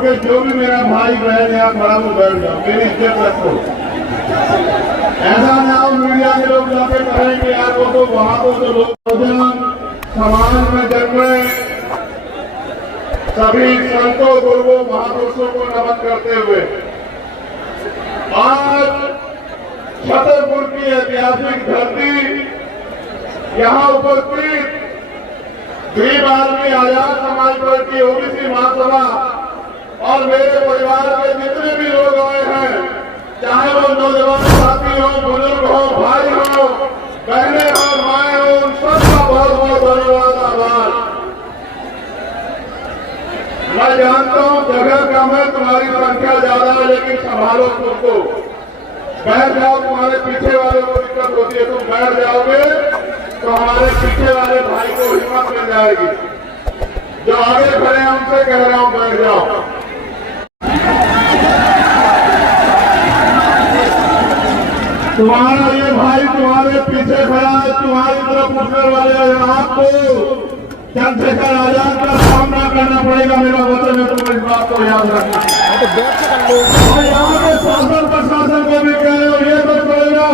के जो भी मेरा भाई बहन यहाँ खड़ा हो बैठ जाओ, मेरी इज्जत रखो। ऐसा ना हो मीडिया के लोग जाके कहें कि यार वो तो वहां तो लोग समाज में जन्मे सभी संतों गुरुओं महापुरुषों को नमन करते हुए आज छतरपुर की ऐतिहासिक धरती यहाँ उपस्थित गरीब आदमी आजाद समाज पार्टी ओबीसी महासभा और मेरे परिवार के जितने भी लोग आए हैं, चाहे वो नौजवान साथी हो, बुजुर्ग हो, भाई हो, बहने हो, माए हो, उन सबका बहुत बहुत धन्यवाद आभार। मैं जानता हूँ जगह कम है, तुम्हारी संख्या ज्यादा है, लेकिन संभालो खुद को। बैठ जाओ, तुम्हारे पीछे वाले को दिक्कत होती है, तुम बैठ जाओगे तो हमारे पीछे वाले भाई को हिम्मत मिल जाएगी। जो आगे खड़े हैं उनसे कह रहा हूं बैठ जाओ। तुम्हारा ये भाई तुम्हारे पीछे खड़ा है, तुम्हारी तरफ उठने वाले आपको चंद्रशेखर आजाद का सामना करना पड़ेगा। मेरा वचन है, तुम इस बात को याद रखना। यहाँ के शासन प्रशासन को भी कह रहे हो, ये तो पड़ेगा।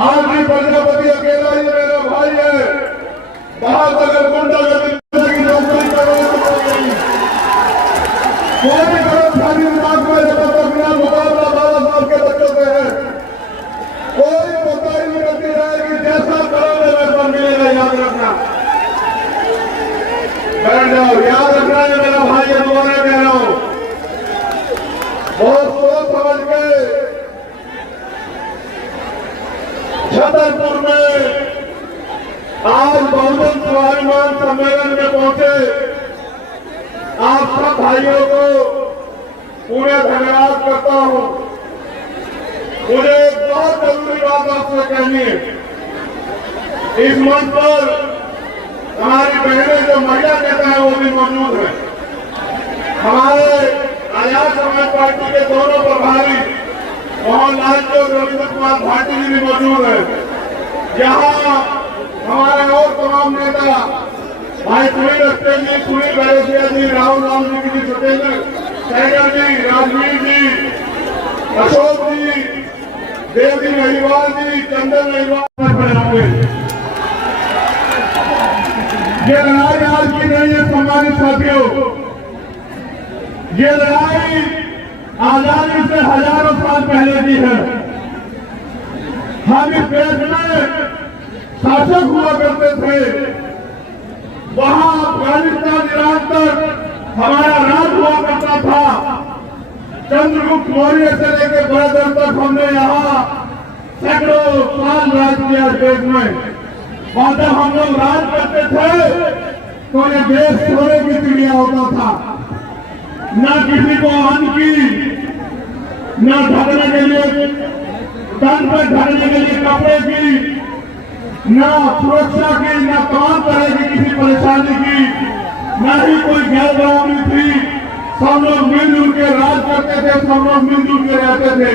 आज भी प्रजापति अकेला ही मेरा भाई है। बाहर अगर गुंडागर्दी की नौकरी करोगे तो नहीं, कोई कर्मचारी विभाग में जब तक मुकाबला 12 साल के बच्चों से है, कोई पता ही नहीं करती रहेगी। जैसा करोगे वैसा मिलेगा, याद रखना। बैठ जाओ, याद रखना है मेरा भाई, ये दोबारा कह रहा हूं। बहुत सोच समझ के छतरपुर में आज बहुजन स्वाभिमान सम्मेलन में पहुंचे आप सब भाइयों को पूरे धन्यवाद करता हूं। मुझे एक बहुत जरूरी बात आपसे कहनी है। इस मंच पर हमारी बहनें जो महिला नेता है वो भी मौजूद है। हमारे आजाद समाज पार्टी के दोनों प्रभारी मोहनलाल जी और रविंद्र कुमार भाटी जी भी मौजूद है। यहाँ हमारे और तमाम नेता भाई सुनील अक्सर जी, सुनील बैरसिया जी, राहुल गांधी जी, सत्येंद्र सहगल जी, राजवीर जी, अशोक जी, देवजी महिवाल जी, चंदन महिवाल खड़े होंगे। ये लड़ाई आज की नहीं है सम्मानित साथियों, ये लड़ाई आजादी से हजारों साल पहले की है। हम इस देश में शासक हुआ करते थे, वहां अफगानिस्तान ईरान तक हमारा राज हुआ करता था। चंद्रगुप्त मौर्य से लेकर बड़े तक हमने यहाँ सैकड़ों साल राज किया देश में। और जब हम लोग राज करते थे तो ये देश सोने की चिड़िया होता था। न किसी को अन्न की, न ढकने के लिए तन पर ढकने के लिए कपड़े की, न सुरक्षा की, न काम तरह की किसी परेशानी की, न ही कोई गैर बराबरी थी। सब लोग मिलजुल के राज करते थे, सब लोग मिलजुल के रहते थे।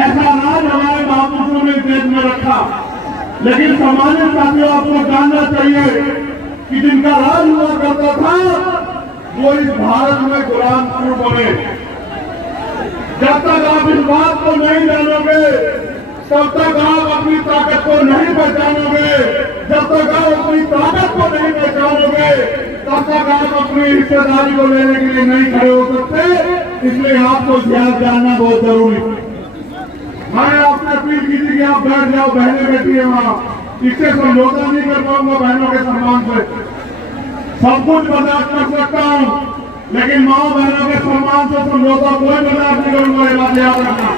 ऐसा राज हमारे महापुरुषों ने देश में रखा। लेकिन सामान्य साथियों, आपको जानना चाहिए कि जिनका राज हुआ करता था वो इस भारत में गुलाम क्यों बने। जब तक आप इस बात को नहीं जानोगे, तब तक आप अपनी ताकत को नहीं पहचानोगे। जब तक आप अपनी ताकत को नहीं पहचानोगे, तब तक आप अपनी हिस्सेदारी को लेने के लिए नहीं खड़े हो सकते। इसलिए आपको इतिहास जानना बहुत जरूरी है। मैं आपसे अपील की थी कि आप बैठ जाओ, बहनें बैठी है वहां। इससे समझौता नहीं कर पाऊंगा बहनों के सम्मान से। सब कुछ बर्दाश्त कर सकता हूं, लेकिन माँ बहनों के सम्मान से समझौता कोई बर्दाश्त नहीं करूंगा। ये बात याद रखना।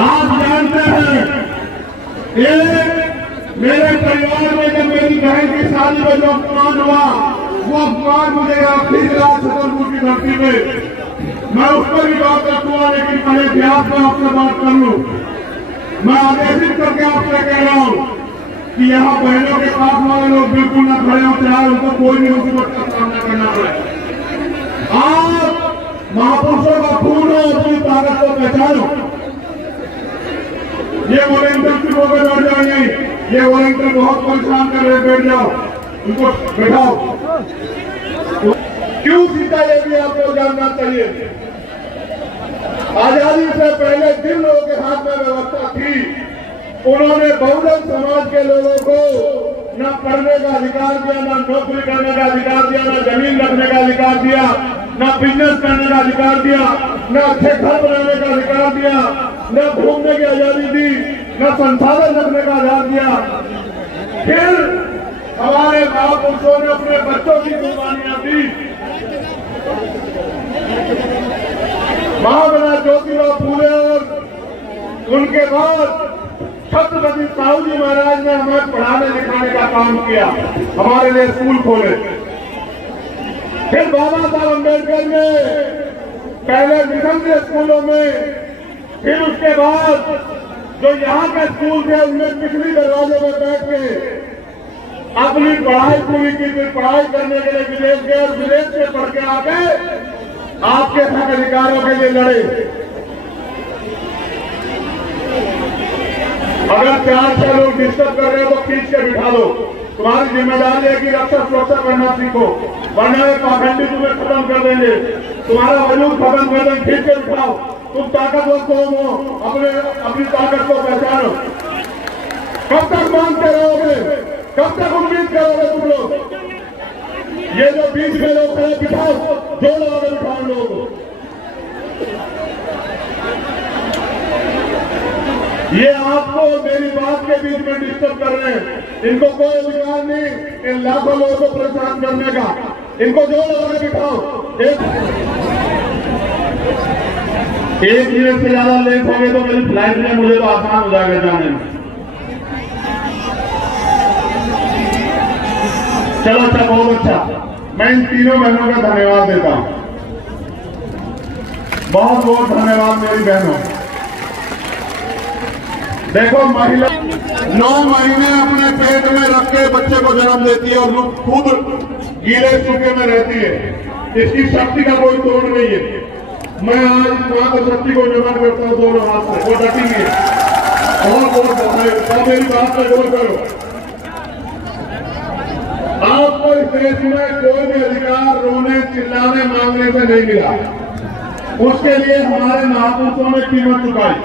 आप जानते हैं, मेरे परिवार में जब मेरी बहन की शादी में जो अपमान हुआ, वो अपमान मुझे आखिरी रात छतरपुर की धरती में, मैं उस पर भी बात रखूंगा। लेकिन पहले इतिहास में आपसे बात कर लूं। मैं आदेशित करके आपसे कह रहा हूं कि यहाँ बहनों के पास वाले लोग बिल्कुल न खड़े हो, चाहे उनको कोई भी मुसीबत का सामना करना पड़े। आप महापुरुषों का खून हो, अपनी ताकत को पहचानो। ये वॉलेंटियर की होकर बैठ जाएंगे, ये वॉलेंटियर बहुत परेशान कर रहे, बैठ जाओ, उनको बैठाओ। क्यों सीता ये भी आपको जानना चाहिए। आजादी से पहले जिन लोगों के हाथ में व्यवस्था थी, उन्होंने बहुजन समाज के लोगों को न पढ़ने का अधिकार दिया, न नौकरी करने का अधिकार दिया, न जमीन रखने का अधिकार दिया, न बिजनेस करने का अधिकार दिया, न अच्छे घर बनाने का अधिकार दिया, न घूमने की आजादी दी, न संसाधन रखने का अधिकार दिया। फिर हमारे महापुरुषों ने अपने बच्चों की कुर्बानियां दी। महात्मा ज्योतिबा फूले और उनके बाद छत्रपति साहू जी महाराज ने हमें पढ़ाने लिखाने का काम किया, हमारे लिए स्कूल खोले। फिर बाबा साहब अम्बेडकर ने पहले मिशन के स्कूलों में, फिर उसके बाद जो यहाँ के स्कूल थे उनमें पिछली दरवाजे में बैठ के अपनी पढ़ाई पूरी की। फिर पढ़ाई करने के लिए विदेश गए और विदेश से पढ़ के आके आपके हक अधिकारों के लिए लड़े। अगर 4-6 लोग डिस्टर्ब कर रहे हो तो खींच के बिठा दो। तुम्हारी जिम्मेदारी है कि रक्षा सुरक्षा करना सीखो, वरना पाखंडी तुम्हें खत्म कर देंगे, तुम्हारा वजूद खत्म कर देंगे। खींच के बिठाओ। तुम ताकतवर कौन हो, अपनी ताकत को पहचानो। कब तक मानते रहोगे, कब तक उम्मीद करोगे तुम लोग। ये जो बीच में लोग खड़े, बिठाओ, जोड़ लगा के बिठाओ लोगों को। ये आपको मेरी बात के बीच में डिस्टर्ब कर रहे हैं। इनको कोई अधिकार नहीं इन लाखों लोगों को परेशान करने का। इनको जोड़ लगा के बिठाओ। एक मिनट से ज्यादा लेट हो गए तो मेरी फ्लाइट में मुझे तो आसान हो जाएगा जाने में। चलो अच्छा, बहुत अच्छा। मैं इन तीनों बहनों का धन्यवाद देता हूं। बहुत बहुत धन्यवाद मेरी बहनों। देखो, महिला 9 महीने अपने पेट में रख के बच्चे को जन्म देती है और लोग खुद गीले सूखे में रहती है। इसकी शक्ति का कोई तोड़ नहीं है। मैं आज मां की शक्ति को नमन करता हूँ दोनों हाथ से। वो डटी है और मेरी बात पर गौर करो। आपको इस देश में कोई भी अधिकार रोने चिल्लाने मांगने से नहीं मिला। उसके लिए हमारे महापुरुषों ने कीमत चुकाई।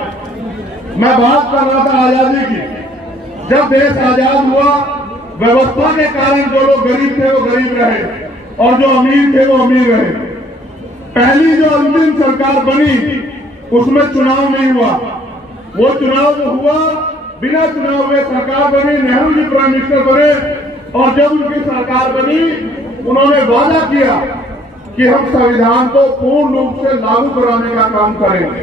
मैं बात कर रहा था आजादी की। जब देश आजाद हुआ, व्यवस्था के कारण जो लोग गरीब थे वो गरीब रहे और जो अमीर थे वो अमीर रहे। पहली जो अंतिम सरकार बनी उसमें चुनाव नहीं हुआ। वो चुनाव जो हुआ, बिना चुनाव हुए सरकार बनी, नेहरू जी प्राइम मिनिस्टर बने और जब उनकी सरकार बनी उन्होंने वादा किया कि हम संविधान को पूर्ण रूप से लागू कराने का काम करेंगे।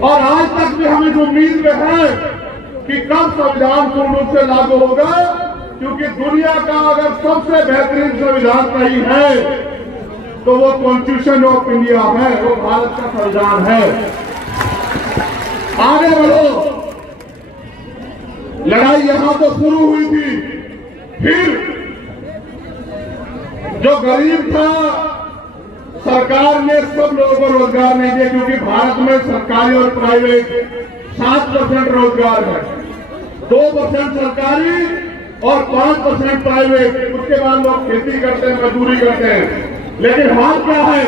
और आज तक भी हम इस उम्मीद में है कि कब संविधान पूर्ण रूप से लागू होगा, क्योंकि दुनिया का अगर सबसे बेहतरीन संविधान कहीं है तो वो कॉन्स्टिट्यूशन ऑफ इंडिया है, वो भारत का संविधान है। आगे बढ़ो। लड़ाई यहां तो शुरू हुई थी, फिर जो गरीब था, सरकार ने सब लोगों को रोजगार नहीं दिया, क्योंकि भारत में सरकारी और प्राइवेट 7% रोजगार है, 2% सरकारी और 5% प्राइवेट। उसके बाद लोग खेती करते हैं, मजदूरी करते हैं। लेकिन हाल क्या है,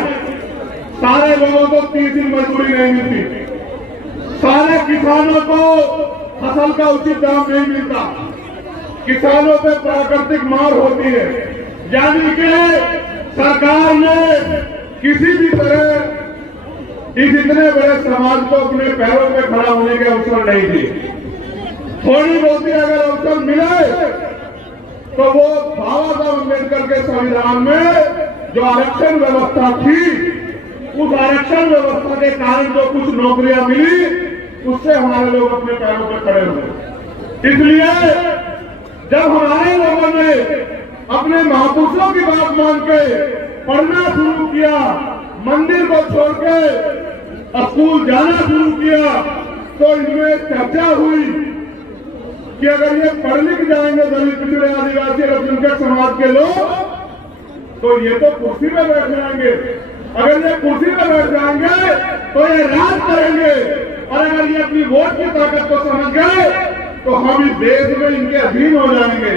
सारे लोगों को 30 दिन मजदूरी नहीं मिलती, सारे किसानों को फसल का उचित दाम नहीं मिलता, किसानों पे प्राकृतिक मार होती है। यानी कि सरकार ने किसी भी तरह इस इतने बड़े समाज को अपने पैरों पे खड़ा होने के अवसर नहीं दिए। थोड़ी बहुत अगर अवसर मिले तो वो बाबा साहब अम्बेडकर के संविधान में जो आरक्षण व्यवस्था थी, उस आरक्षण व्यवस्था के कारण जो कुछ नौकरियां मिली, उससे हमारे लोग अपने पैरों पर खड़े हुए। इसलिए जब हमारे लोगों ने अपने महापुरुषों की बात मान के पढ़ना शुरू किया, मंदिर को छोड़ के स्कूल जाना शुरू किया, तो इनमें चर्चा हुई कि अगर ये पढ़ लिख जाएंगे दलित, पिछड़े, आदिवासी, अल्पसंख्यक समाज के लोग, तो ये तो कुर्सी में बैठ जाएंगे। अगर ये कुर्सी में बैठ जाएंगे तो ये राज करेंगे, और अगर ये अपनी वोट की ताकत को समझ गए तो हम इस देश में इनके अधीन हो जाएंगे।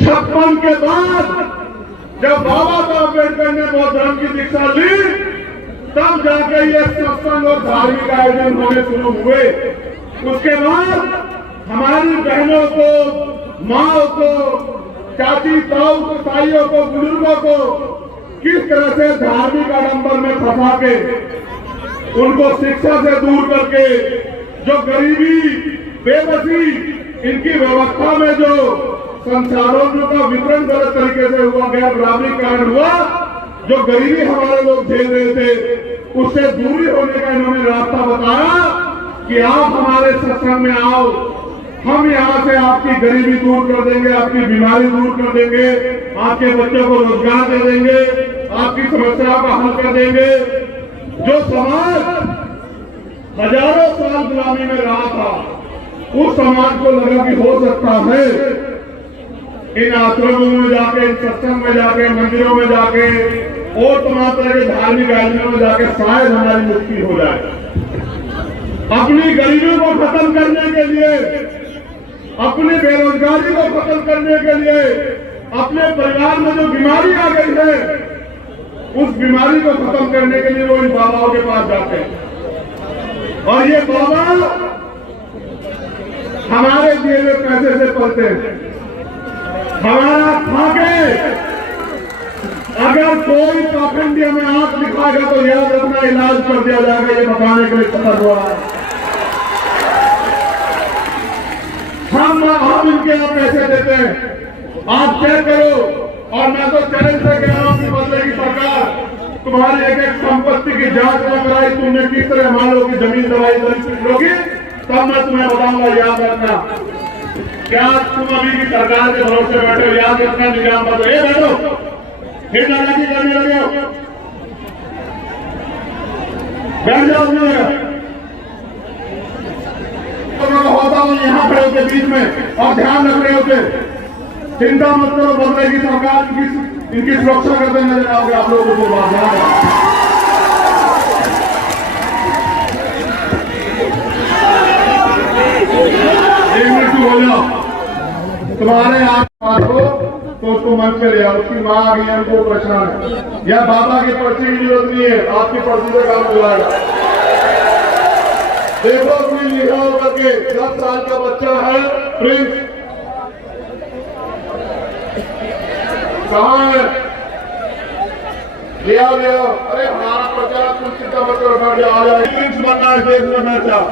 56 के बाद जब बाबा साहब अम्बेडकर ने बौद्ध धर्म की दीक्षा ली, तब जाके ये सत्संग और धार्मिक आयोजन होने शुरू हुए। उसके बाद हमारी बहनों को, माओ को, चाची ताऊ को, ताइयों को, बुजुर्गों को किस तरह से धार्मिक आडंबर में फंसा के उनको शिक्षा से दूर करके जो गरीबी, बेबसी, इनकी व्यवस्था में जो संसाधनों का वितरण गलत तरीके से हुआ, गैर बराबरी कारण हुआ, जो गरीबी हमारे लोग झेल रहे थे, उससे दूरी होने का इन्होंने रास्ता बताया कि आप हमारे सत्संग में आओ, हम यहाँ से आपकी गरीबी दूर कर देंगे, आपकी बीमारी दूर कर देंगे, आपके बच्चों को रोजगार दे देंगे, आपकी समस्याओं का हल कर देंगे। जो समाज हजारों साल गुलामी में रहा था, उस समाज को लगा कि हो सकता है इन आश्रमों में जाके, इन सत्संग में जाके, मंदिरों में जाके और तमाम तरह के धार्मिक आयोजनों में जाके शायद हमारी मुक्ति हो जाए। अपनी गरीबी को खत्म करने के लिए, अपनी बेरोजगारी को खत्म करने के लिए, अपने परिवार में जो बीमारी आ गई है, उस बीमारी को खत्म करने के लिए वो इन बाबाओं के पास जाते हैं। और ये बाबा हमारे दिए हुए पैसे से पलते हैं। हमारा खाके अगर कोई पाखंडी हमें आंख दिखाएगा तो याद रखना, इलाज कर दिया जाएगा, ये बताने के लिए सफर हुआ है। हम इनके यहाँ पैसे देते हैं, आप तय करो। और मैं तो चैलेंज से कह रहा हूं कि बदलेगी सरकार, तुम्हारी एक एक संपत्ति की जांच न कराई, तुमने किस तरह हमारे लोगों की जमीन दवाई लोगी, तब मैं तुम्हें बताऊंगा। याद रखना, क्या तुम अभी की सरकार के भरोसे बैठे हो? याद रखना, निजाम बदलो। ये बैठो, फिर दादाजी करने लगे हो, बैठ जाओ। होता हूँ यहाँ खड़े होते बीच में और ध्यान रख रहे होते, चिंता मत करो, बदलेगी सरकार, इनकी सुरक्षा करते नजर आओगे आप लोगों को। बात एक मिनट की हो जाओ, तुम्हारे आप हो तो उसको मंच पे ले आओ। उसकी माँ आ गई, हमको परेशान है, या बाबा की पर्ची की जरूरत नहीं है, आपकी पर्ची से काम चलाएगा। देखो अपनी निगाह करके, 10 साल का बच्चा है, प्रिंस कहाँ है? ले आओ, ले आओ। अरे हमारा बच्चा, तुम चिंता मत करो, आ जाए। प्रिंस बनना है देश में, मैं चाह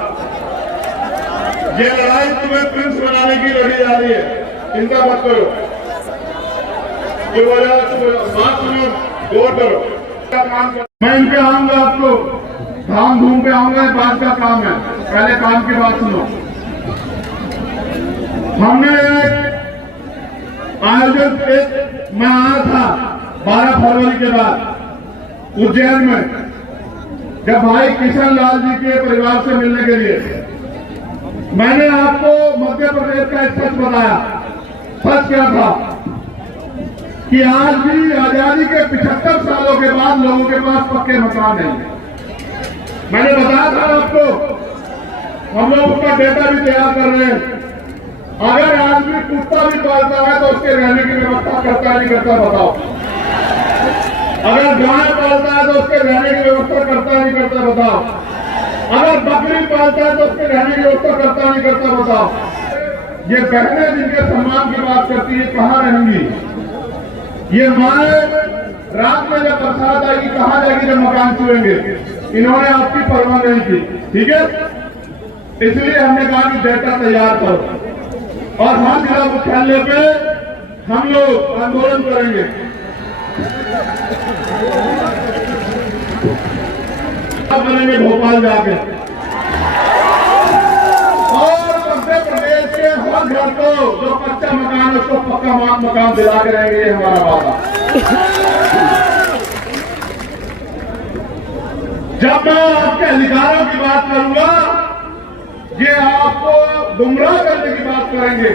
ये लड़ाई तुम्हें प्रिंस बनाने की लड़ी जा रही है, चिंता मत करो। बात सुनो, गौर करो। मैं इनके आऊंगा, आपको धाम धूम पे आऊंगा, बात का काम है, पहले काम की बात सुनो। हमने आयोजन मैं आया था 12 फरवरी के बाद उज्जैन में, जब भाई किशन लाल जी के परिवार से मिलने के लिए। मैंने आपको मध्य प्रदेश का एक सच बताया। सच क्या था कि आज भी आजादी के 75 सालों के बाद लोगों के पास पक्के मकान हैं। मैंने बताया था आपको, हम लोग उसका डेटा भी तैयार कर रहे हैं। अगर आदमी कुत्ता भी पालता है तो उसके रहने की व्यवस्था करता नहीं करता, बताओ। अगर गाय पालता है तो उसके रहने की व्यवस्था करता नहीं करता, बताओ। अगर बकरी पालता है तो उसके रहने की व्यवस्था करता नहीं करता, बताओ। ये बहनें जिनके सम्मान की बात करती है, कहाँ रहेंगी? ये माए रात में जब बरसात आएगी कहाँ जाएगी जब मकान छुएंगे? इन्होंने आपकी परवाह नहीं की, ठीक है? इसलिए हमने कहा कि डेटा तैयार करो और हर जिला मुख्यालय पे हम लोग आंदोलन करेंगे। अब बनेंगे भोपाल जाके, और मध्य प्रदेश के हर घर को जो कच्चा मकान है उसको पक्का मकान दिला के रहेंगे, ये हमारा वादा। जब मैं आपके अधिकारों की बात करूंगा, ये आपको गुमराह करने की बात करेंगे।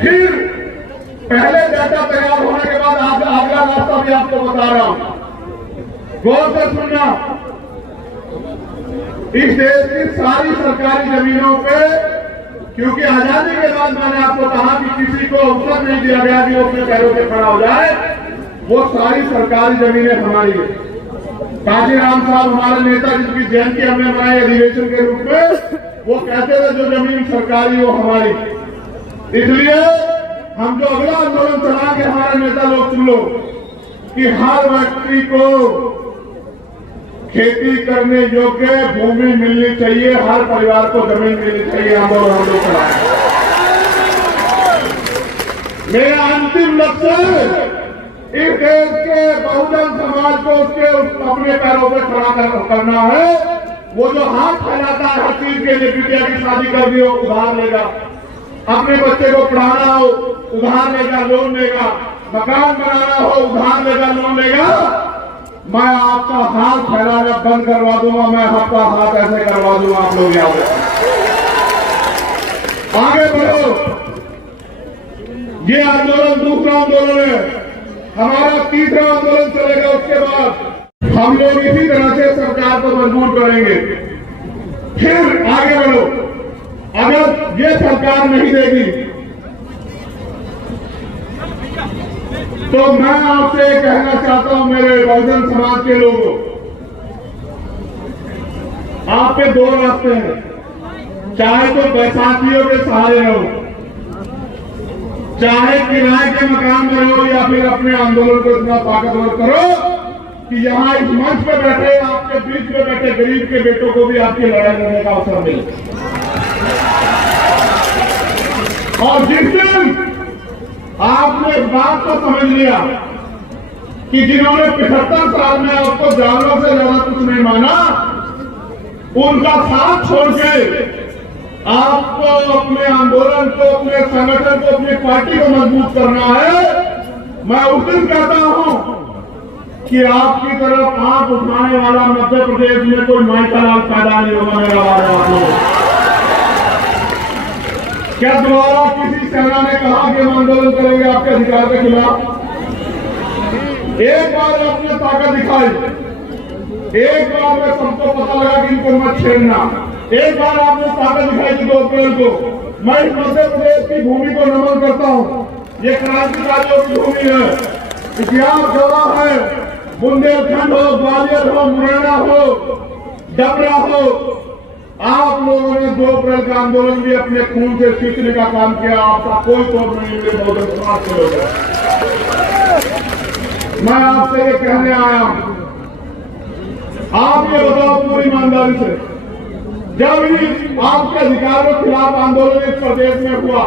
फिर पहले डाटा तैयार होने के बाद अगला रास्ता भी आपको बता रहा हूं, गौर से सुनना। इस देश की सारी सरकारी जमीनों पे, क्योंकि आजादी के बाद मैंने आपको कहा कि किसी को अवसर नहीं दिया गया कि वो अपने पैरों पे खड़ा हो जाए, वो सारी सरकारी जमीनें हमारी है। काजीराम साहब हमारे नेता, जिसकी जयंती हमने मनाई अधिवेशन के रूप में, वो कहते थे जो जमीन सरकारी वो हमारी। इसलिए हम जो अगला आंदोलन चलाएंगे, हमारे नेता लोग सुन लो कि हर व्यक्ति को खेती करने योग्य भूमि मिलनी चाहिए, हर परिवार को जमीन मिलनी चाहिए। आंदोलन हम लोग चलाएंगे। मेरा अंतिम लक्ष्य इस देश के बहुजन समाज को उसके अपने पैरों पर खड़ा करना है। वो जो हाथ फैलाता है हर चीज के लिए, बिटिया की शादी करनी हो उधार लेगा, अपने बच्चे को पढ़ाना हो उधार लेगा, लोन लेगा, मकान बनाना हो उधार लेगा, लोन लेगा। मैं आपका हाथ फैलाना बंद करवा दूंगा, मैं आपका हाथ ऐसे करवा दूंगा। आप लोग याद आगे बढ़ो। ये आंदोलन दूसरा आंदोलन है, हमारा तीसरा आंदोलन चलेगा। उसके बाद हम लोग इसी तरह से सरकार को मजबूर करेंगे। फिर आगे बढ़ो। अगर ये सरकार नहीं देगी तो मैं आपसे कहना चाहता हूं, मेरे बहुजन समाज के लोगों, आपके दो रास्ते हैं। चाहे तो बैसाखियों के सहारे रहो, चाहे किराए के मकान में रहो, या फिर अपने आंदोलन को इतना ताकतवर करो कि यहां इस मंच पे बैठे, आपके बीच में बैठे गरीब के बेटों को भी आपकी लड़ाई लड़ने का अवसर मिले। और जिस दिन आपने इस बात को समझ लिया कि जिन्होंने 75 साल में आपको जानवर से ज्यादा कुछ नहीं माना, उनका साथ छोड़ के आपको अपने आंदोलन को, अपने संगठन को, अपनी पार्टी को मजबूत करना है। मैं उस दिन कहता हूं कि आपकी तरफ आंख उठाने वाला मध्य प्रदेश में कोई माइकालाल पैदा नहीं होगा। मेरा वादा आपको। क्या दोबारा किसी सेना ने कहा कि हम आंदोलन करेंगे आपके अधिकार के खिलाफ? एक बार आपने ताकत दिखाई, एक बार में सबको पता लगा कि इनको मत छेड़ना। एक बार आपने ताकत दिखाई थी 2 अप्रैल को। मैं इस मध्य प्रदेश की भूमि को नमन करता हूं। ये क्रांतिकारियों की भूमि है, इतिहास गवाह है। बुंदेलखंड हो, ग्वालियर हो, मुरैना हो, डबरा हो, आप लोगों ने 2 अप्रैल का आंदोलन भी अपने खून से सींचने का काम किया। आपका कोई तोड़ नहीं मेरे बहुजन समाज के लोग। मैं आपसे ये कहने आया हूं, आप ये बताओ पूरी ईमानदारी से, जब भी आपके अधिकारों के खिलाफ आंदोलन इस प्रदेश में हुआ,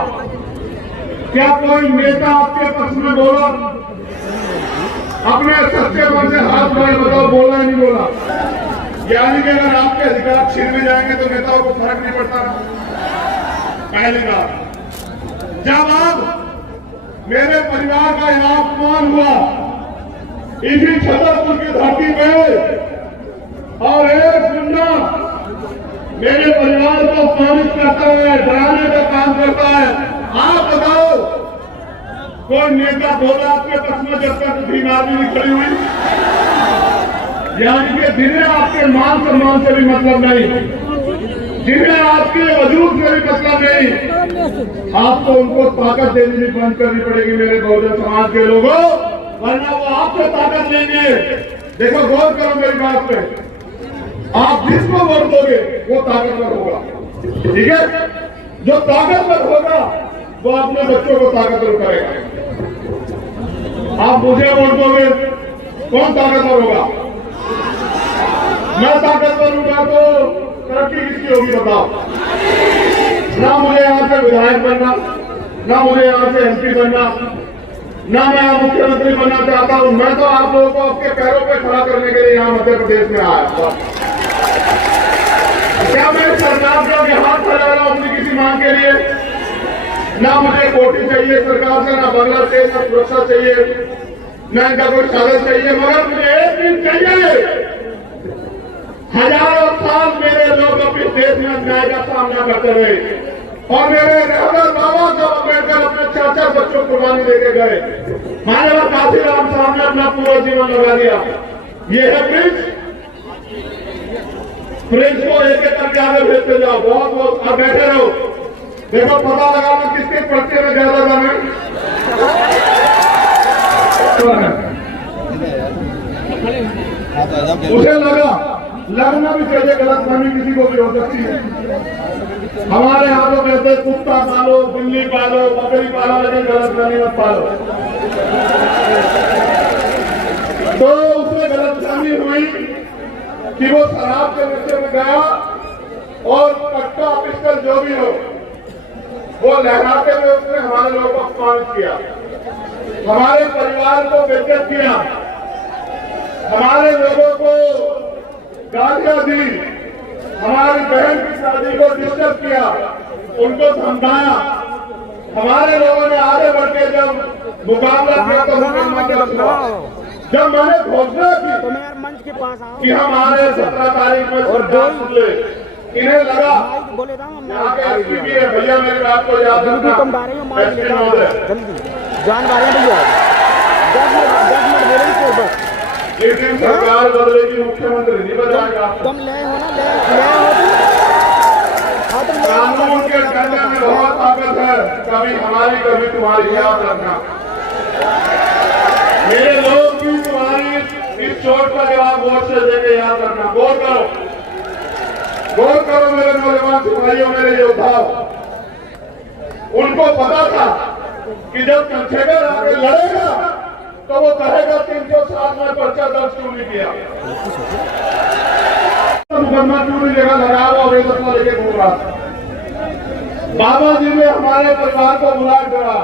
क्या कोई नेता आपके पक्ष में बोला? अपने सच्चे मन से हाथ उठाए बताओ, बोला नहीं बोला? यानी कि अगर आपके अधिकार छीन में जाएंगे तो नेताओं को फर्क नहीं पड़ता। पहली बात, जब आप मेरे परिवार का यहाँ अपमान हुआ इसी छतरपुर की धरती पे, और एक गुंडा मेरे परिवार को अपमानित करता है, डराने का काम करता है, आप बताओ कोई नेता बोला आपके पक्ष में जब तक भीम आर्मी नहीं खड़ी हुई? यानी कि जिन्हें आपके मान सम्मान से भी मतलब नहीं, जिन्हें आपके वजूद से भी मतलब नहीं, आपको उनको ताकत देनी भी बंद करनी पड़ेगी मेरे बहुजन समाज के लोगों, वरना वो आपसे ताकत लेंगे। देखो, गौर करो मेरी बात पे, आप जिसको वोट दोगे वो ताकतवर होगा, ठीक है? जो ताकतवर होगा वो अपने बच्चों को ताकतवर करेगा। आप मुझे वोट दोगे, कौन ताकतवर होगा? मैं ताकतवर हूंगा तो तरक्की किसकी होगी बताओ? ना मुझे यहाँ से विधायक बनना, ना मुझे यहाँ से एमपी बनना, ना मैं यहाँ मुख्यमंत्री बनना चाहता हूँ। मैं तो आप लोगों को आपके पैरों पे खड़ा करने के लिए यहाँ मध्य प्रदेश में आया। क्या मैं सरकार के आगे हाथ फैला रहा हूँ अपनी किसी मांग के लिए? ना मुझे कोठी चाहिए सरकार से, ना बंगला चाहिए, ना सुरक्षा चाहिए, ना इनका कोई साधन चाहिए, मगर मुझे एक चीज चाहिए। हजारों साल मेरे लोग अपने देश में अन्याय का सामना करते रहे, और मेरे नेहरू बाबा साहब अम्बेडकर अपने 4-4 बच्चों को कुर्बानी देके गए। माननीय काशीराम साहब ने अपना पूरा जीवन लगा दिया। ये है प्रिंस को एक एक करके आगे भेजते जाओ। बहुत बहुत अब बैठे रहो, देखो पता लगाना किसके पर्चे में ज्यादा दाम है। उसे लगना भी चाहिए गलतफहमी किसी को भी हो सकती है। हमारे यहाँ तो कहते हैं कुत्ता पालो, बिल्ली पालो, बकरी पालो, लेकिन गलतफहमी मत पालो। तो उसमें गलतफहमी हुई कि वो शराब के नशे में गया और कट्टा पिस्टल जो भी हो वो लहराते हुए उसने हमारे लोगों को अपमानित किया, हमारे परिवार को बेइज्जत किया, हमारे लोगों को गालियां दी, हमारी बहन की शादी को डिस्टर्ब किया, उनको धमकाया। हमारे लोगों ने आगे बढ़ के जब मुकाबला किया तो जब मैंने घोषणा की कि हम आ रहे 17 तारीख में सरकार सुन ले, इन्हें लगा यहाँ के एसपी भी है भैया, मेरे बात को याद रखना, एसपी महोदय जिस दिन सरकार बदलेगी मुख्यमंत्री नहीं बदलेगा। कानून के डंडे में बहुत ताकत है, कभी हमारी कभी तुम्हारी, याद रखना। मेरे लोग भी तुम्हारी इस चोट का जवाब वोट से देंगे, याद रखना। वोट करो मेरे नौजवान सिपाहियों, मेरे योद्धाओं। उनको पता था कि जब चंद्रशेखर आगे लड़ेगा तो वो कहेगा 307 में पर्चा दर्ज क्यों नहीं किया, मुकदमा क्यों नहीं लेगा, लगा हुआ वेदना लेके घूम रहा। बाबा जी ने हमारे परिवार को बुला डरा,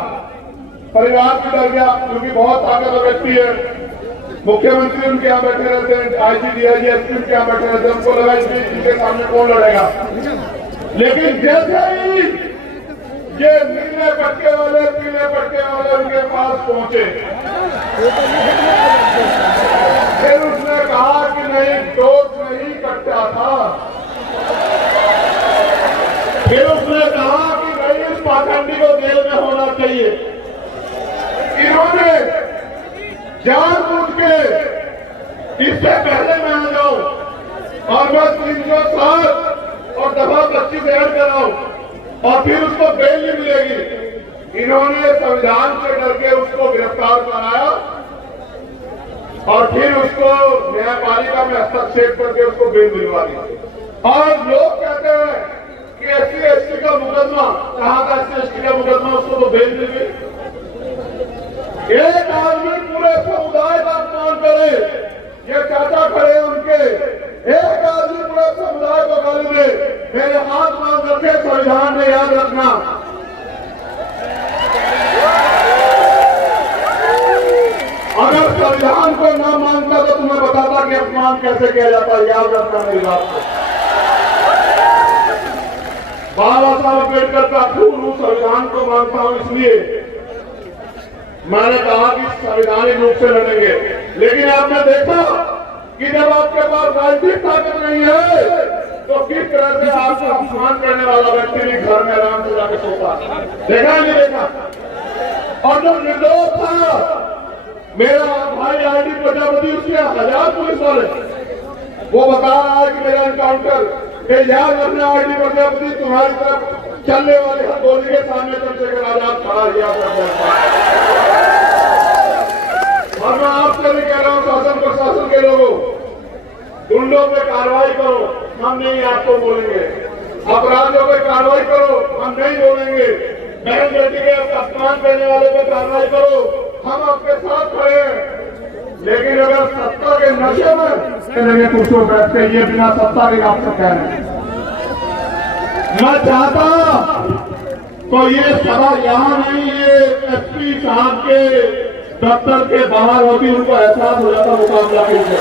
परिवार भी डर गया क्योंकि बहुत ताकतवर व्यक्ति है। मुख्यमंत्री उनके यहाँ बैठे रहते हैं, आईजी डीआईजी एसपी उनके यहाँ बैठे रहते हैं, उनको लगा इनके सामने कौन लड़ेगा। लेकिन जैसे ही ये नीले पटके वाले पीले पटके वाले उनके पास पहुंचे, फिर उसने कहा कि नहीं, डोज नहीं कट्टा था। फिर उसने कहा कि नहीं, इस पाखंडी को जेल में होना चाहिए। इन्होंने जानबूझ के इससे पहले मैं आ जाऊं और मैं 307 और दफा 25 ऐड कराऊं और फिर उसको बेल नहीं मिलेगी, इन्होंने संविधान से डर के उसको गिरफ्तार कराया और फिर उसको न्यायपालिका में हस्तक्षेप करके उसको बेल दिलवा दी। और लोग कहते हैं कि SC/ST का मुकदमा, कहाँ का SC/ST का मुकदमा, उसको तो बेल मिल गई। एक आदमी पूरे समुदाय का अपमान करे, ये चाचा खड़े हैं उनके, एक आदमी पूरे समुदाय को गाली दे, मेरे हाथ बांध रखे संविधान में, याद रखना। अगर संविधान को न मानता तो तुम्हें बताता कि अपमान कैसे किया जाता है, याद रखना मेरी बात को। बाबा साहब अम्बेडकर का खून हूं, संविधान को मानता हूं, इसलिए मैंने कहा कि संवैधानिक रूप से लड़ेंगे। लेकिन आपने देखा कि जब आपके पास राजनीतिक ताकत नहीं है तो किस तरह से आपका अपमान करने वाला व्यक्ति भी घर में आराम से जाकर सोता, देखा नहीं देखा। और जो निर्दोष था मेरा भाई आईडी प्रजापति, उसके 1000 पुलिस वाले, वो बता रहा है कि मेरा एनकाउंटर के याद रखना, आईडी प्रजापति तुम्हारी तरफ चलने वाले हर गोली के सामने चंद्रशेखर आजाद खड़ा, याद रखना। और मैं आपसे भी कह रहा हूं, शासन प्रशासन के लोगों, गुंडों पे कार्रवाई करो, हम नहीं आपको बोलेंगे। अपराधियों पे कार्रवाई करो, हम नहीं बोलेंगे। बहन बेटी के अपमान करने वाले पे कार्रवाई करो, हम आपके साथ खड़े हैं। लेकिन अगर सत्ता के नशे में लगे कुर्सियों बैठ के, ये बिना सत्ता के आपको कह रहे हैं। मैं चाहता तो ये सभा यहाँ नहीं, ये एसपी साहब के दफ्तर के बाहर होती, उनको एहसास हो जाता मुकाबला के लिए।